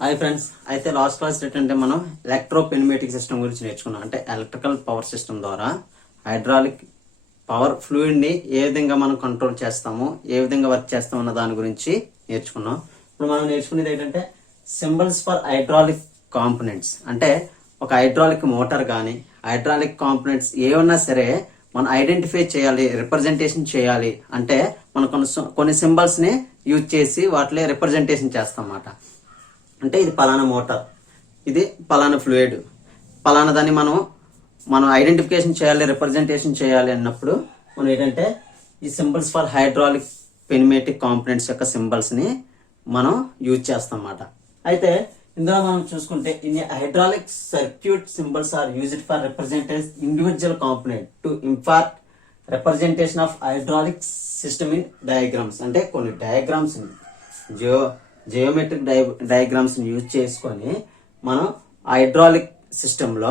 Hi friends, అయితే last class ఏంటంటే మనం ఎలక్ట్రోపెనిమేటిక్ సిస్టమ్ గురించి నేర్చుకున్నాం. అంటే ఎలక్ట్రికల్ పవర్ సిస్టమ్ ద్వారా హైడ్రాలిక్ పవర్ ఫ్లూయిడ్ ని ఏ విధంగా మనం కంట్రోల్ చేస్తాము, ఏ విధంగా వర్క్ చేస్తాం అన్న దాని గురించి నేర్చుకున్నాం. ఇప్పుడు మనం నేర్చుకునేది ఏంటంటే సింబల్స్ ఫర్ హైడ్రాలిక్ కాంపోనెంట్స్. అంటే ఒక హైడ్రాలిక్ మోటార్ కానీ హైడ్రాలిక్ కాంపోనెంట్స్ ఏమన్నా సరే మనం ఐడెంటిఫై చేయాలి, రిప్రజెంటేషన్ చేయాలి అంటే మనం కొన్ని సింబల్స్ ని యూజ్ చేసి వాటిలో రిప్రజెంటేషన్ చేస్తాం అన్నమాట. అంటే ఇది పలానా మోటార్, ఇది పలానా ఫ్లూయిడ్, పలానా దాన్ని మనం ఐడెంటిఫికేషన్ చేయాలి, రిప్రజెంటేషన్ చేయాలి అన్నప్పుడు మనం ఏంటంటే ఈ symbols for hydraulic pneumatic components యొక్క సింబల్స్ ని మనం యూజ్ చేస్తాం అన్నమాట. అయితే ఇందులో మనం చూసుకుంటే in hydraulic circuit symbols are used for representation individual component to impart representation of hydraulic system in diagrams. అంటే కొన్ని డయాగ్రామ్స్ జియోమెట్రిక్ డయాగ్రామ్స్ యూజ్ చేసుకొని మనం హైడ్రాలిక్ సిస్టంలో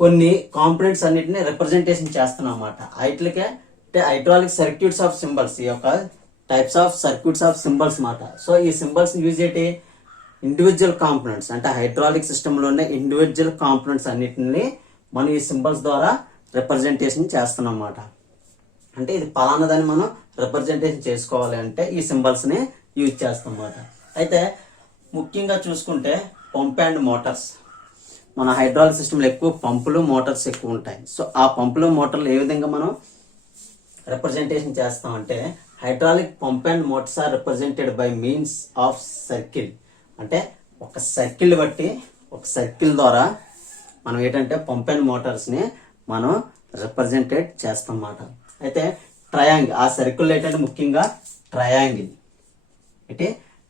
కొన్ని కాంపోనెంట్స్ అన్నిటిని రిప్రజెంటేషన్ చేస్తున్నాం అన్నమాట. వాటికే అంటే హైడ్రాలిక్ సర్క్యూట్స్ ఆఫ్ సింబల్స్, ఈ యొక్క types of circuits of symbols అన్నమాట. సో ఈ సింబల్స్ యూజ్ చేసి ఇండివిజువల్ కాంపోనెంట్స్ అంటే హైడ్రాలిక్ సిస్టంలోనే ఇండివిజువల్ కాంపోనెంట్స్ అన్నిటిని మనం ఈ సింబల్స్ ద్వారా రిప్రజెంటేషన్ చేస్తున్నాం అన్నమాట. అంటే ఇది పలానాదని మనం రిప్రజెంటేషన్ చేసుకోవాలి అంటే ఈ సింబల్స్ ని యూజ్ చేస్తాం అన్నమాట. అయితే ముఖ్యంగా చూసుకుంటే పంప్ అండ్ మోటార్స్. మన హైడ్రాలిక్ సిస్టంలో ఎక్కువ పంపులు మోటార్స్ ఎక్కువ ఉంటాయి. సో ఆ పంపులు మోటార్లు ఏ విధంగా మనం రిప్రజెంటేషన్ చేస్తామంటే hydraulic pump and motors are represented by means of circle. అంటే ఒక సర్కిల్ బట్టి ఒక సర్కిల్ ద్వారా మనం ఏంటంటే పంప్ అండ్ మోటార్స్ ని మనం రిప్రజెంటేట్ చేస్తాం అన్నమాట. అయితే ట్రయాంగిల్, ఆ సర్కిల్ ఏంటంటే ముఖ్యంగా ట్రయాంగిల్. అంటే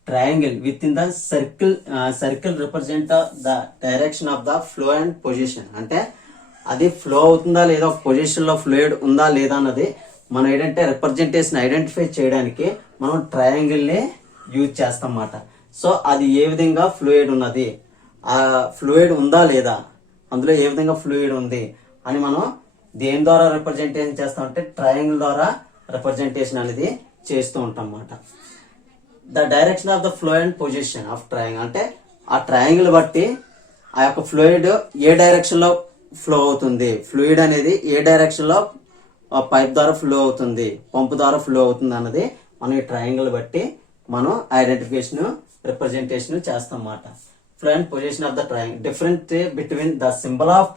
triangle with in the circle represent the direction of the flow and position. అంటే అది ఫ్లో అవుతుందా లేదా, ఒక పొజిషన్ లో ఫ్లూయిడ్ ఉందా లేదా అన్నది మనం ఏంటంటే రిప్రజెంటేషన్ ఐడెంటిఫై చేయడానికి మనం ట్రయాంగిల్ ని యూజ్ చేస్తాం అన్నమాట. సో అది ఏ విధంగా ఫ్లూయిడ్ ఉన్నది, ఆ ఫ్లూయిడ్ ఉందా లేదా, అందులో ఏ విధంగా ఫ్లూయిడ్ ఉంది అని మనం దేని ద్వారా రిప్రజెంటేషన్ చేస్తామంటే ట్రయాంగిల్ ద్వారా రిప్రజెంటేషన్ అనేది చేస్తూ ఉంటాం అన్నమాట. The direction of the flow and position of triangle. అంటే ఆ ట్రయాంగిల్ బట్టి ఆ యొక్క ఫ్లూయిడ్ ఏ డైరెక్షన్ లో ఫ్లో అవుతుంది, ఫ్లూయిడ్ అనేది ఏ డైరెక్షన్ లో పైప్ ద్వారా ఫ్లో అవుతుంది, పంపు ద్వారా ఫ్లో అవుతుంది అన్నది మనం ఈ ట్రయాంగిల్ బట్టి మనం ఐడెంటిఫికేషన్ రిప్రజెంటేషన్ చేస్తాం అన్నమాట. Flow and position of the triangle different between the symbol of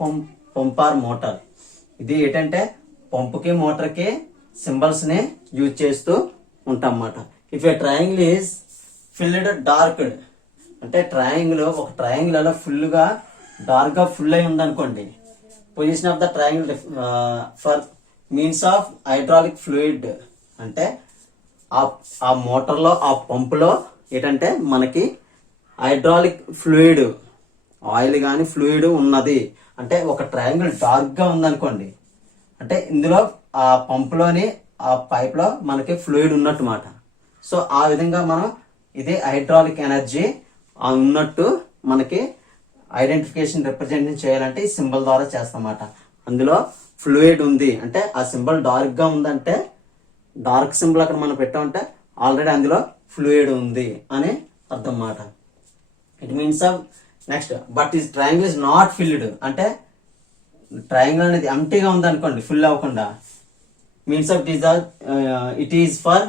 pump are motor. ఇది ఏంటంటే పంపుకి మోటార్కి సింబల్స్ ని యూజ్ చేస్తూ ఉంటాం అన్నమాట. If a triangle is filled darked, అంటే ట్రయాంగిల్ ఒక ట్రయాంగిల్ అలా ఫుల్ గా డార్క్ గా ఫుల్ అయి ఉందనుకోండి, position of the triangle for means of hydraulic fluid. అంటే ఆ మోటార్ లో ఆ పంపులో ఏంటంటే మనకి హైడ్రాలిక్ ఫ్లూయిడ్, ఆయిల్ కానీ ఫ్లూయిడ్ ఉన్నది. అంటే ఒక ట్రయాంగిల్ డార్క్ గా ఉందనుకోండి, అంటే ఇందులో ఆ పంపులోని ఆ పైప్ లో మనకి ఫ్లూయిడ్ ఉన్నట్టు మాట. సో ఆ విధంగా మనం ఇది హైడ్రాలిక్ ఎనర్జీ ఉన్నట్టు మనకి ఐడెంటిఫికేషన్ రిప్రజెంటేషన్ చేయాలంటే ఈ సింబల్ ద్వారా చేస్తామన్నమాట. అందులో ఫ్లూయిడ్ ఉంది అంటే ఆ సింబల్ డార్క్ గా ఉందంటే, డార్క్ సింబల్ అక్కడ మనం పెట్టామంటే ఆల్రెడీ అందులో ఫ్లూయిడ్ ఉంది అని అర్థం అన్నమాట. It means of next but is triangle is not filled. అంటే ట్రయాంగిల్ అనేది ఎంటీగా ఉంది అనుకోండి, ఫుల్ అవ్వకుండా, means of it is for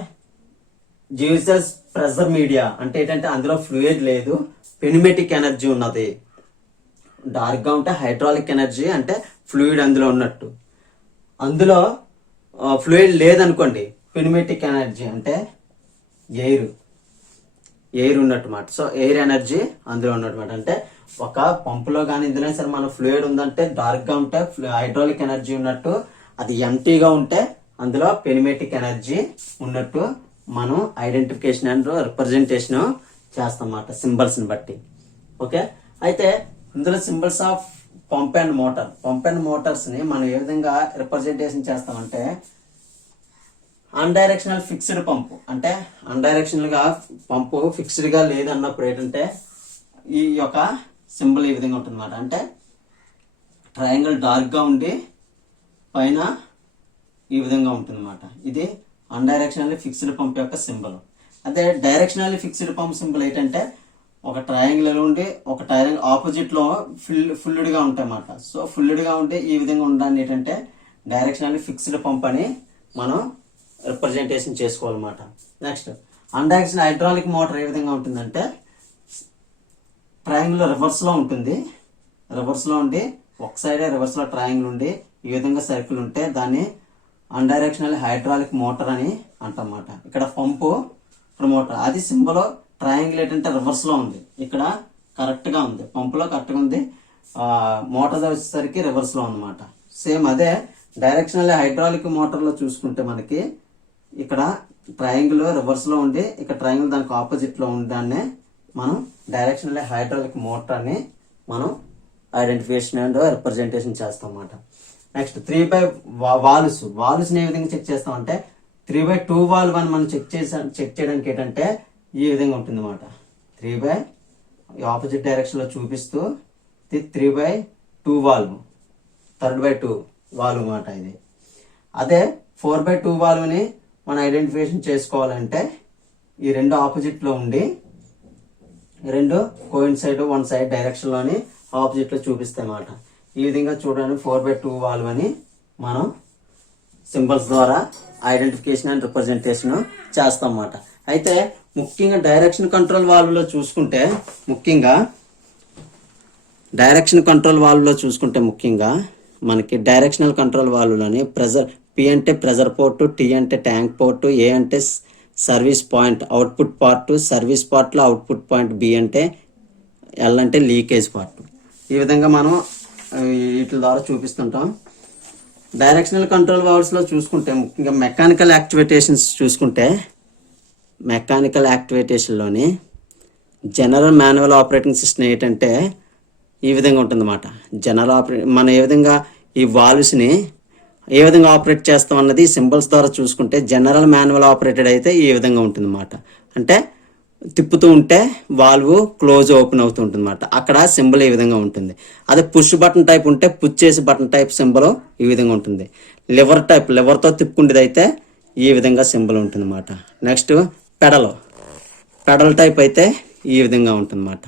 gaseous pressure media. అంటే ఏంటంటే అందులో ఫ్లూయిడ్ లేదు, పెనిమెటిక్ ఎనర్జీ ఉన్నది. డార్క్ గా ఉంటే హైడ్రాలిక్ ఎనర్జీ అంటే ఫ్లూయిడ్ అందులో ఉన్నట్టు, అందులో ఫ్లూయిడ్ లేదనుకోండి పెనిమెటిక్ ఎనర్జీ అంటే ఎయిర్ ఉన్నట్టు మాట. సో ఎయిర్ ఎనర్జీ అందులో ఉన్నట్టు. అంటే ఒక పంపులో కానీ ఇందులో సరే మన ఫ్లూయిడ్ ఉందంటే డార్క్ గా ఉంటే హైడ్రాలిక్ ఎనర్జీ ఉన్నట్టు, అది ఎంటీగా ఉంటే అందులో పెనిమెటిక్ ఎనర్జీ ఉన్నట్టు మనం ఐడెంటిఫికేషన్ అండ్ రిప్రజెంటేషన్ చేస్తాం అన్నమాట సింబల్స్ ని బట్టి. ఓకే, అయితే ఇందులో symbols of pump and motor. Pump and Motors ని మనం ఏ విధంగా రిప్రజెంటేషన్ చేస్తామంటే అన్డైరెక్షనల్ ఫిక్స్డ్ పంపు. అంటే అన్డైరెక్షనల్ గా పంపు ఫిక్స్డ్ గా లేదన్నప్పుడు ఏంటంటే ఈ యొక్క సింబల్ ఈ విధంగా ఉంటుంది అన్నమాట. అంటే ట్రయాంగిల్ డార్క్ గా ఉండి పైన ఈ విధంగా ఉంటుంది అన్నమాట. ఇది అన్డైరెక్షనల్లీ ఫిక్స్డ్ పంప్ యొక్క సింబల్. అదే డైరెక్షనల్లీ ఫిక్స్డ్ పంప్ సింబల్ ఏంటంటే ఒక ట్రయాంగిల్ ఉండి ఒక ట్రయాంగిల్ ఆపోజిట్లో ఫుల్లుడ్గా ఉంటాయి అన్నమాట. సో ఫుల్లుడ్గా ఉంటే ఈ విధంగా ఉండడాన్ని ఏంటంటే డైరెక్షనల్లీ ఫిక్స్డ్ పంప్ అని మనం రిప్రజెంటేషన్ చేసుకోవాలన్నమాట. నెక్స్ట్ అన్డైరెక్షనల్ హైడ్రాలిక్ మోటార్ ఏ విధంగా ఉంటుందంటే ట్రయాంగిల్ రివర్స్లో ఉంటుంది. రివర్స్లో ఉండి ఒక సైడే రివర్స్లో ట్రయాంగిల్ ఉండి ఈ విధంగా సర్కిల్ ఉంటే దాన్ని అన్డైరెక్షనల్ హైడ్రాలిక్ మోటార్ అని అంటమాట. ఇక్కడ పంపు ఇక్కడ మోటార్ అది సింబల్ ట్రయాంగిల్ ఏంటంటే రివర్స్లో ఉంది, ఇక్కడ కరెక్ట్గా ఉంది, పంపులో కరెక్ట్గా ఉంది, మోటార్ వచ్చేసరికి రివర్స్లో ఉందన్నమాట. సేమ్ అదే డైరెక్షనల్ హైడ్రాలిక్ మోటార్లో చూసుకుంటే మనకి ఇక్కడ ట్రయాంగిల్ రివర్స్లో ఉండి ఇక్కడ ట్రయాంగిల్ దానికి ఆపోజిట్లో ఉండడాన్నే మనం డైరెక్షనల్ హైడ్రాలిక్ మోటార్ అని మనం ఐడెంటిఫికేషన్ అండ్ రిప్రజెంటేషన్ చేస్తాం అన్నమాట. నెక్స్ట్ 3/2 వాల్వ్స్ని ఏ విధంగా చెక్ చేస్తామంటే 3/2 వాల్వ్ అని మనం చెక్ చేయడానికి ఏంటంటే ఈ విధంగా ఉంటుంది అన్నమాట. 3/, ఆపోజిట్ డైరెక్షన్లో చూపిస్తూ 3/2 వాల్వ్, 3/2 వాల్వ్ అన్నమాట ఇది. అదే 4/2 వాల్వ్ని మనం ఐడెంటిఫికేషన్ చేసుకోవాలంటే ఈ రెండు ఆపోజిట్లో ఉండి రెండు కోయిన్సైడ్ వన్ సైడ్ డైరెక్షన్లోని ఆపోజిట్లో చూపిస్తాయి అన్నమాట. ఈ విధంగా చూడండి 4/2 వాల్వ్ అని మనం సింబల్స్ ద్వారా ఐడెంటిఫికేషన్ అండ్ రిప్రజెంటేషన్ చేస్తాం అన్నమాట. అయితే ముఖ్యంగా డైరెక్షన్ కంట్రోల్ వాల్వ్లో చూసుకుంటే ముఖ్యంగా మనకి డైరెక్షనల్ కంట్రోల్ వాల్వ్లోని ప్రెజర్ P అంటే ప్రెజర్ పోర్టు, T అంటే ట్యాంక్ పోర్టు, A అంటే service point output part, service పార్ట్లో అవుట్పుట్ పాయింట్, B అంటే L అంటే లీకేజ్ పార్ట్. ఈ విధంగా మనం వీటి ద్వారా చూపిస్తుంటాం. డైరెక్షనల్ కంట్రోల్ వాల్వ్స్లో చూసుకుంటే ముఖ్యంగా మెకానికల్ యాక్టివేటేషన్లోని జనరల్ మాన్యువల్ ఆపరేటింగ్ సిస్టమ్ ఏంటంటే ఈ విధంగా ఉంటుందన్నమాట. మనం ఏ విధంగా ఈ వాల్వ్స్ని ఏ విధంగా ఆపరేట్ చేస్తాం అన్నది సింబల్స్ ద్వారా చూసుకుంటే జనరల్ మాన్యువల్ ఆపరేటెడ్ అయితే ఈ విధంగా ఉంటుందన్నమాట. అంటే తిప్పుతూ ఉంటే వాల్వ్ క్లోజ్ ఓపెన్ అవుతూ ఉంటుంది అన్నమాట. అక్కడ సింబల్ ఈ విధంగా ఉంటుంది. అదే పుష్ బటన్ టైప్ ఉంటే పుష్ చేసి బటన్ టైప్ సింబల్ ఈ విధంగా ఉంటుంది. లివర్తో తిప్పుకుండేది అయితే ఈ విధంగా సింబల్ ఉంటుంది అన్నమాట. నెక్స్ట్ పెడల్ టైప్ అయితే ఈ విధంగా ఉంటుంది అన్నమాట.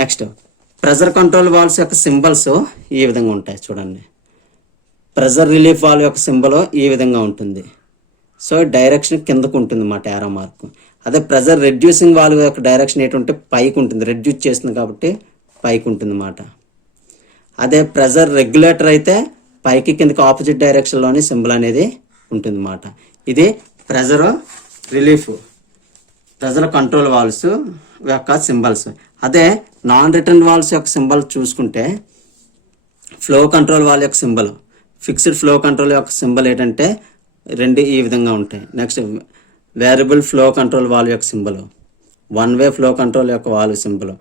నెక్స్ట్ ప్రెజర్ కంట్రోల్ వాల్వ్స్ యొక్క సింబల్స్ ఈ విధంగా ఉంటాయి చూడండి. ప్రెజర్ రిలీఫ్ వాల్వ్ యొక్క సింబల్ ఈ విధంగా ఉంటుంది. సో డైరెక్షన్ కిందకు ఉంటుంది అన్నమాట యారో మార్క్. అదే ప్రెజర్ రెడ్యూసింగ్ వాల్వ్ యొక్క డైరెక్షన్ ఏంటంటే పైకి ఉంటుంది, రెడ్యూస్ చేస్తుంది కాబట్టి పైకి ఉంటుంది అన్నమాట. అదే ప్రెజర్ రెగ్యులేటర్ అయితే పైకి కిందకి ఆపోజిట్ డైరెక్షన్లోని సింబల్ అనేది ఉంటుంది అన్నమాట. ఇది pressure relief, pressure control valves యొక్క సింబల్స్. అదే నాన్ రిటర్న్ వాల్వ్స్ యొక్క సింబల్ చూసుకుంటే ఫ్లో కంట్రోల్ వాల్వ్ యొక్క సింబల్, ఫిక్స్డ్ ఫ్లో కంట్రోల్ యొక్క సింబల్ ఏంటంటే రెండు ఈ విధంగా ఉంటాయి. Next variable flow control valve యొక్క symbol, one way flow control యొక్క valve symbol.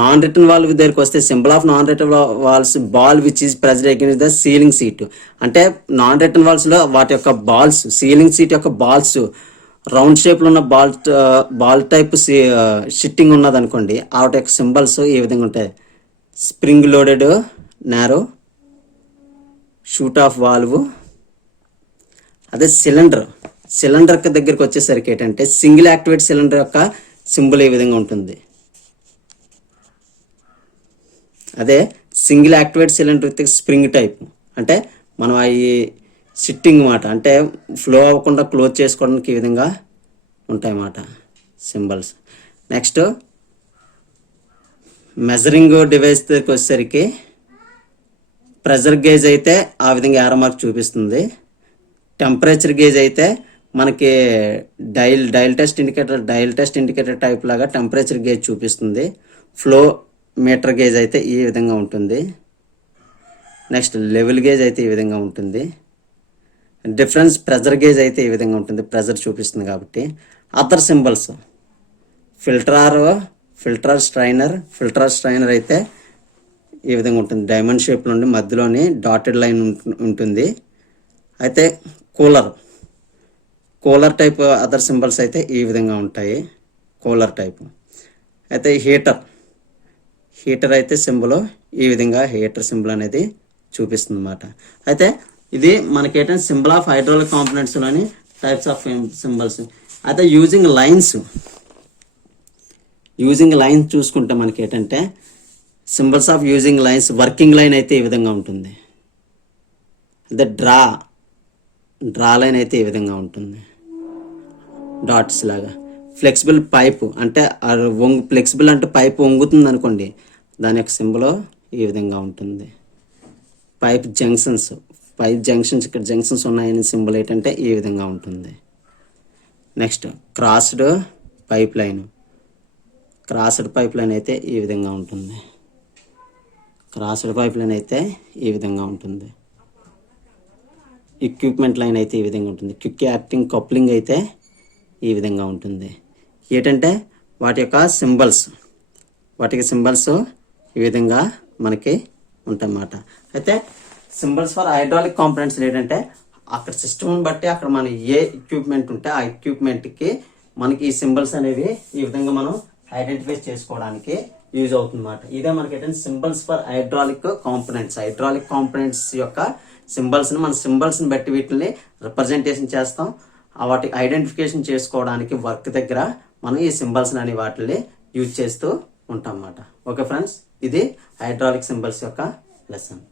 Non return valve దగ్గరికి వస్తే symbol of non return valves ball which is pressure against the sealing seat. అంటే నాన్ రిటర్న్ వాల్వ్స్లో వాటి యొక్క బాల్స్, సీలింగ్ సీట్ యొక్క balls round షేప్లో ఉన్న బాల్ టైప్ షిట్టింగ్ ఉన్నది అనుకోండి, వాటి యొక్క సింబల్స్ ఈ విధంగా ఉంటాయి. Spring loaded narrow shoot of value. అదే సిలిండర్ దగ్గరికి వచ్చేసరికి ఏంటంటే సింగిల్ యాక్టివేట్ సిలిండర్ యొక్క సింబల్ ఈ విధంగా ఉంటుంది. అదే single activate cylinder with spring type అంటే మనం అవి సిట్టింగ్ మాట, అంటే ఫ్లో అవ్వకుండా క్లోజ్ చేసుకోవడానికి ఈ విధంగా ఉంటాయన్నమాట సింబల్స్. నెక్స్ట్ మెజరింగ్ డివైస్ దగ్గరికి వచ్చేసరికి ప్రెజర్ గేజ్ అయితే ఆ విధంగా యారో మార్క్ చూపిస్తుంది. టెంపరేచర్ గేజ్ అయితే మనకి డైల్ టెస్ట్ ఇండికేటర్ టైప్ లాగా టెంపరేచర్ గేజ్ చూపిస్తుంది. ఫ్లో మీటర్ గేజ్ అయితే ఈ విధంగా ఉంటుంది. నెక్స్ట్ లెవెల్ గేజ్ అయితే ఈ విధంగా ఉంటుంది. డిఫరెన్స్ ప్రెజర్ గేజ్ అయితే ఈ విధంగా ఉంటుంది, ప్రెజర్ చూపిస్తుంది కాబట్టి. అదర్ సింబల్స్ ఫిల్టర్ స్ట్రైనర్ అయితే ఈ విధంగా ఉంటుంది. డైమండ్ షేప్లో ఉండి మధ్యలోని డాటెడ్ లైన్ ఉంటుంది. అయితే కూలర్ టైప్ అదర్ సింబల్స్ అయితే ఈ విధంగా ఉంటాయి, కూలర్ టైప్. అయితే హీటర్ అయితే సింబల్ ఈ విధంగా హీటర్ సింబల్ అనేది చూపిస్తుంది అన్నమాట. అయితే ఇది మనకి ఏంటంటే సింబల్ ఆఫ్ హైడ్రాలిక్ కాంపోనెంట్స్లోని టైప్స్ ఆఫ్ సింబల్స్. అయితే యూజింగ్ యూజింగ్ లైన్స్ చూసుకుంటే మనకి ఏంటంటే symbols of using lines, working line అయితే ఈ విధంగా ఉంటుంది. అదే డ్రా లైన్ అయితే ఈ విధంగా ఉంటుంది, డాట్స్ లాగా. ఫ్లెక్సిబుల్ పైప్ అంటే ఫ్లెక్సిబుల్ అంటే పైప్ వంగుతుంది అనుకోండి, దాని యొక్క సింబల్ ఈ విధంగా ఉంటుంది. పైప్ జంక్షన్స్ ఇక్కడ జంక్షన్స్ ఉన్నాయని సింబల్ ఏంటంటే ఈ విధంగా ఉంటుంది. నెక్స్ట్ క్రాస్డ్ పైప్ లైన్ అయితే ఈ విధంగా ఉంటుంది. ఎక్విప్మెంట్ లైన్ అయితే ఈ విధంగా ఉంటుంది. క్విక్ యాక్టింగ్ కప్లింగ్ అయితే ఈ విధంగా ఉంటుంది. ఏంటంటే వాటికి సింబల్స్ ఈ విధంగా మనకి ఉంటాయన్నమాట. అయితే సింబల్స్ ఫర్ హైడ్రాలిక్ కాంపోనెంట్స్ ఏంటంటే అక్కడ సిస్టమ్ని బట్టి అక్కడ మన ఏ ఎక్విప్మెంట్ ఉంటే ఆ ఎక్విప్మెంట్కి మనకి ఈ సింబల్స్ అనేవి ఈ విధంగా మనం ఐడెంటిఫై చేసుకోవడానికి యూజ్ అవుతుందన్నమాట. ఇదే మనకి ఏంటంటే సింబల్స్ ఫర్ హైడ్రాలిక్ కాంపోనెంట్స్ యొక్క సింబల్స్ని బట్టి వీటిని రిప్రజెంటేషన్ చేస్తాం. వాటి ఐడెంటిఫికేషన్ చేసుకోవడానికి వర్క్ దగ్గర మనం ఈ సింబల్స్ అనే వాటిని యూజ్ చేస్తూ ఉంటాం అన్నమాట. ఓకే ఫ్రెండ్స్, ఇది హైడ్రాలిక్ సింబల్స్ యొక్క లెసన్.